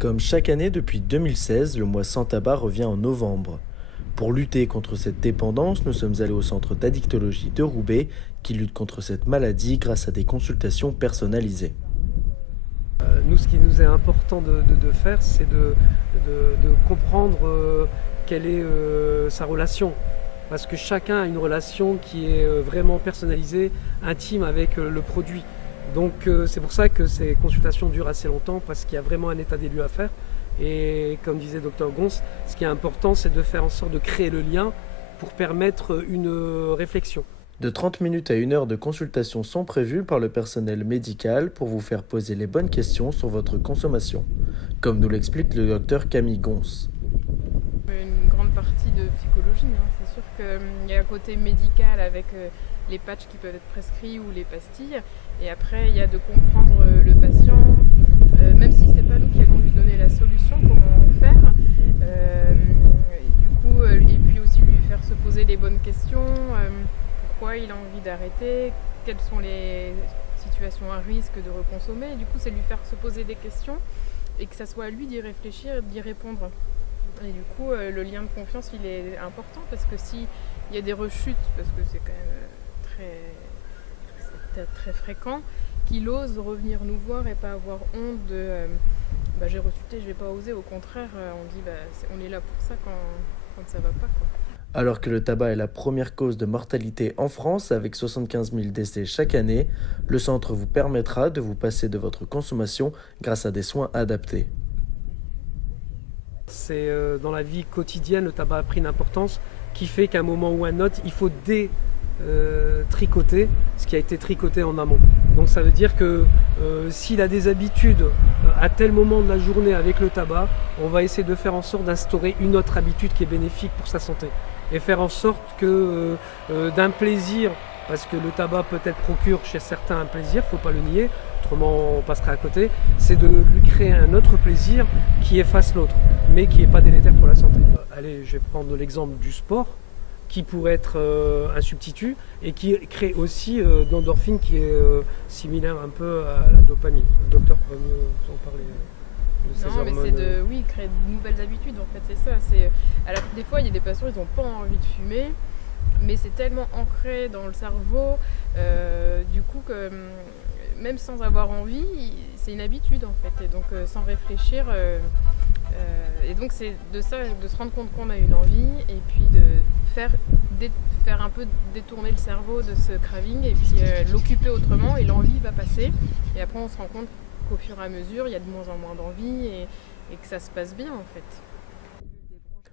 Comme chaque année depuis 2016, le mois sans tabac revient en novembre. Pour lutter contre cette dépendance, nous sommes allés au centre d'addictologie de Roubaix qui lutte contre cette maladie grâce à des consultations personnalisées. Nous, ce qui nous est important de faire, c'est de comprendre quelle est sa relation. Parce que chacun a une relation qui est vraiment personnalisée, intime avec le produit. Donc c'est pour ça que ces consultations durent assez longtemps, parce qu'il y a vraiment un état des lieux à faire. Et comme disait Dr Gons, ce qui est important, c'est de faire en sorte de créer le lien pour permettre une réflexion. De 30 minutes à 1 heure de consultation sont prévues par le personnel médical pour vous faire poser les bonnes questions sur votre consommation, comme nous l'explique le docteur Camille Gons. Une grande partie de psychologie, c'est sûr qu'il y a un côté médical avec les patchs qui peuvent être prescrits ou les pastilles, et après il y a de comprendre le patient, même si c'est pas nous qui allons lui donner la solution, comment faire, et puis aussi lui faire se poser les bonnes questions. Pourquoi il a envie d'arrêter, quelles sont les situations à risque de reconsommer. Et du coup, c'est lui faire se poser des questions et que ça soit à lui d'y réfléchir, d'y répondre. Et du coup, le lien de confiance, il est important parce que s'il y a des rechutes, parce que c'est quand même très fréquent, qu'il ose revenir nous voir et pas avoir honte de j'ai rechuté, je vais pas oser. Au contraire, on dit on est là pour ça quand ça va pas, quoi. Alors que le tabac est la première cause de mortalité en France, avec 75 000 décès chaque année, le centre vous permettra de vous passer de votre consommation grâce à des soins adaptés. C'est dans la vie quotidienne, le tabac a pris une importance qui fait qu'à un moment ou à un autre, il faut tricoter ce qui a été tricoté en amont. Donc ça veut dire que s'il a des habitudes à tel moment de la journée avec le tabac, on va essayer de faire en sorte d'instaurer une autre habitude qui est bénéfique pour sa santé. Et faire en sorte que d'un plaisir, parce que le tabac peut-être procure chez certains un plaisir, il ne faut pas le nier, autrement on passerait à côté, c'est de lui créer un autre plaisir qui efface l'autre, mais qui n'est pas délétère pour la santé. Allez, je vais prendre l'exemple du sport, qui pourrait être un substitut, et qui crée aussi de l'endorphine qui est similaire un peu à la dopamine. Le docteur pourrait mieux vous en parler. Non, mais c'est créer de nouvelles habitudes, en fait, c'est ça. Alors, des fois, il y a des patients, ils n'ont pas envie de fumer, mais c'est tellement ancré dans le cerveau, du coup, que même sans avoir envie, c'est une habitude, en fait. Et donc, sans réfléchir, et donc, c'est de ça, de se rendre compte qu'on a une envie, et puis de faire un peu détourner le cerveau de ce craving, et puis l'occuper autrement, et l'envie va passer. Et après, on se rend compte qu'au fur et à mesure, il y a de moins en moins d'envie et que ça se passe bien, en fait.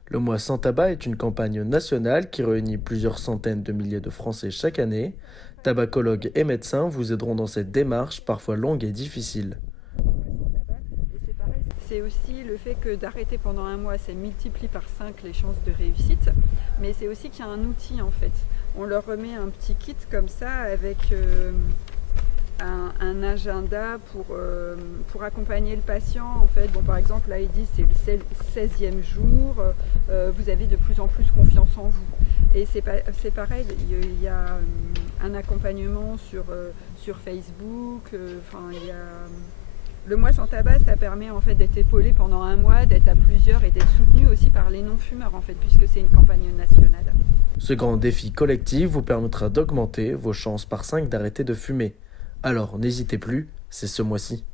Le mois sans tabac est une campagne nationale qui réunit plusieurs centaines de milliers de Français chaque année. Tabacologues et médecins vous aideront dans cette démarche parfois longue et difficile. C'est aussi le fait que d'arrêter pendant un mois, ça multiplie par 5 les chances de réussite. Mais c'est aussi qu'il y a un outil, en fait. On leur remet un petit kit comme ça avec un agenda pour accompagner le patient. En fait, par exemple, là, il dit c'est le 16e jour, vous avez de plus en plus confiance en vous. Et c'est pareil, il y a un accompagnement sur Facebook, il y a... Le mois sans tabac, ça permet en fait d'être épaulé pendant un mois, d'être à plusieurs et d'être soutenu aussi par les non-fumeurs, en fait, puisque c'est une campagne nationale. Ce grand défi collectif vous permettra d'augmenter vos chances par 5 d'arrêter de fumer. Alors n'hésitez plus, c'est ce mois-ci.